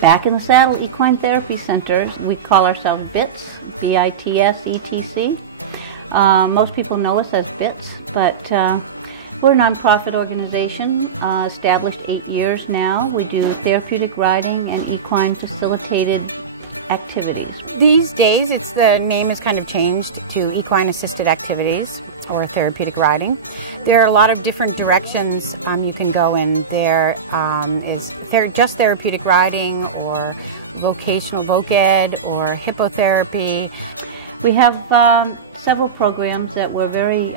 Back in the Saddle Equine Therapy Center, we call ourselves BITS, B-I-T-S-E-T-C. Most people know us as BITS, but we're a nonprofit organization, established 8 years now. We do therapeutic riding and equine facilitated activities. These days, the name has kind of changed to equine assisted activities or therapeutic riding. There are a lot of different directions you can go in. There is just therapeutic riding or vocational voc ed or hippotherapy. We have several programs that we're very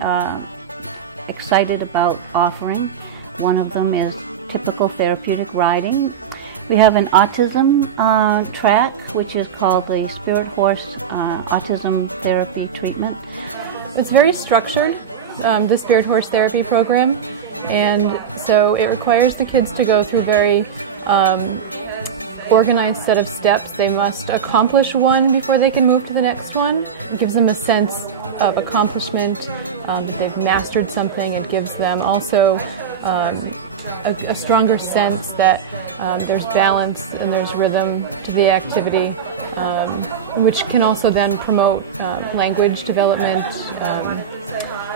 excited about offering. One of them is typical therapeutic riding. We have an autism track, which is called the Spirit Horse Autism Therapy Treatment. It's very structured, the Spirit Horse Therapy program, and so it requires the kids to go through very organized set of steps. They must accomplish one before they can move to the next one. It gives them a sense of accomplishment, that they've mastered something. It gives them also a stronger sense that there's balance and there's rhythm to the activity, which can also then promote language development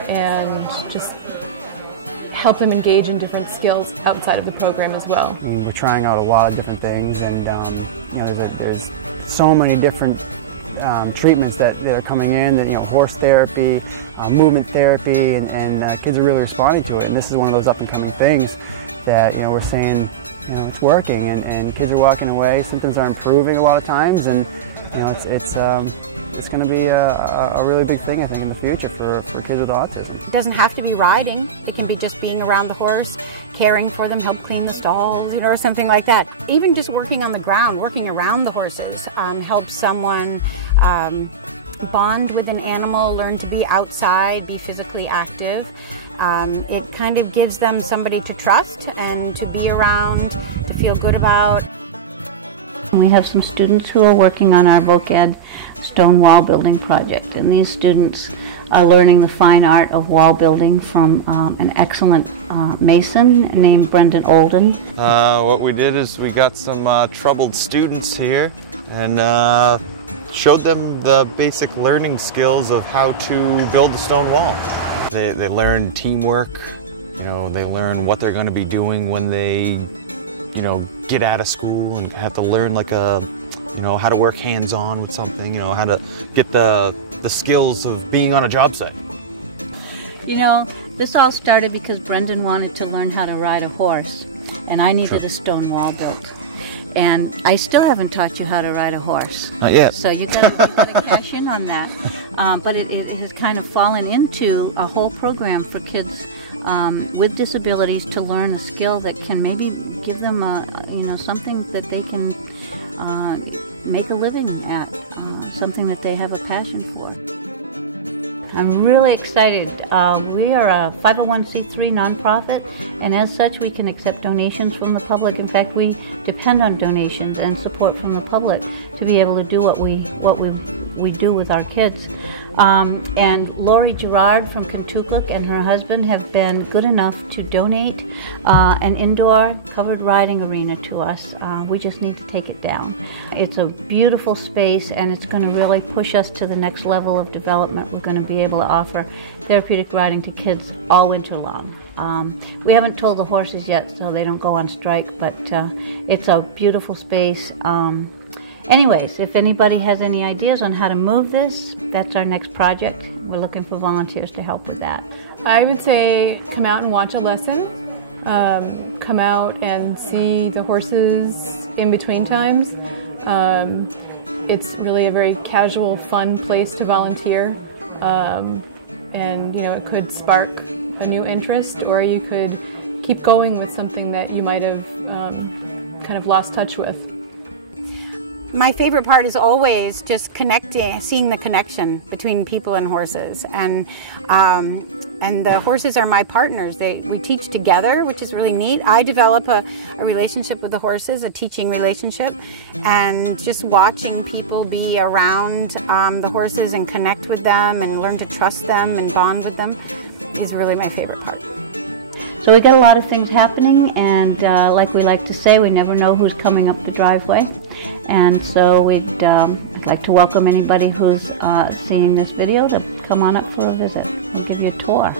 and just help them engage in different skills outside of the program as well. I mean, we're trying out a lot of different things, and you know, there's so many different treatments that are coming in. That, you know, horse therapy, movement therapy, and kids are really responding to it. And this is one of those up and coming things that, you know, we're saying, you know, it's working, and kids are walking away. Symptoms are improving a lot of times, and you know, it's going to be a really big thing, I think, in the future for kids with autism. It doesn't have to be riding. It can be just being around the horse, caring for them, help clean the stalls, you know, or something like that. Even just working on the ground, working around the horses, helps someone bond with an animal, learn to be outside, be physically active. It kind of gives them somebody to trust and to be around, to feel good about. We have some students who are working on our voc ed stone wall building project, and these students are learning the fine art of wall building from an excellent mason named Brendan Olden. What we did is we got some troubled students here and showed them the basic learning skills of how to build a stone wall. They learn teamwork, you know, they learn what they're going to be doing when they, you know, get out of school and have to learn like you know, how to work hands-on with something, you know, how to get the skills of being on a job site. You know, this all started because Brendan wanted to learn how to ride a horse, and I needed a stone wall built. And I still haven't taught you how to ride a horse. Not yet. So you got to cash in on that. But it has kind of fallen into a whole program for kids with disabilities to learn a skill that can maybe give them you know, something that they can make a living at, something that they have a passion for. I'm really excited. We are a 501c3 nonprofit, and as such we can accept donations from the public. In fact, we depend on donations and support from the public to be able to do what we do with our kids. And Lori Gerard from Kentucky and her husband have been good enough to donate an indoor covered riding arena to us. We just need to take it down. It's a beautiful space, and it's going to really push us to the next level of development. We're going to be able to offer therapeutic riding to kids all winter long. We haven't told the horses yet, so they don't go on strike, but it's a beautiful space. Anyways, if anybody has any ideas on how to move this, that's our next project. We're looking for volunteers to help with that. I would say come out and watch a lesson. Come out and see the horses in between times. It's really a very casual, fun place to volunteer. And, you know, it could spark a new interest, or you could keep going with something that you might have kind of lost touch with. My favorite part is always just connecting, seeing the connection between people and horses. And the horses are my partners. We teach together, which is really neat. I develop a relationship with the horses, a teaching relationship, and just watching people be around the horses and connect with them and learn to trust them and bond with them is really my favorite part. So we got a lot of things happening, and like we like to say, we never know who's coming up the driveway. And so I'd like to welcome anybody who's seeing this video to come on up for a visit. We'll give you a tour.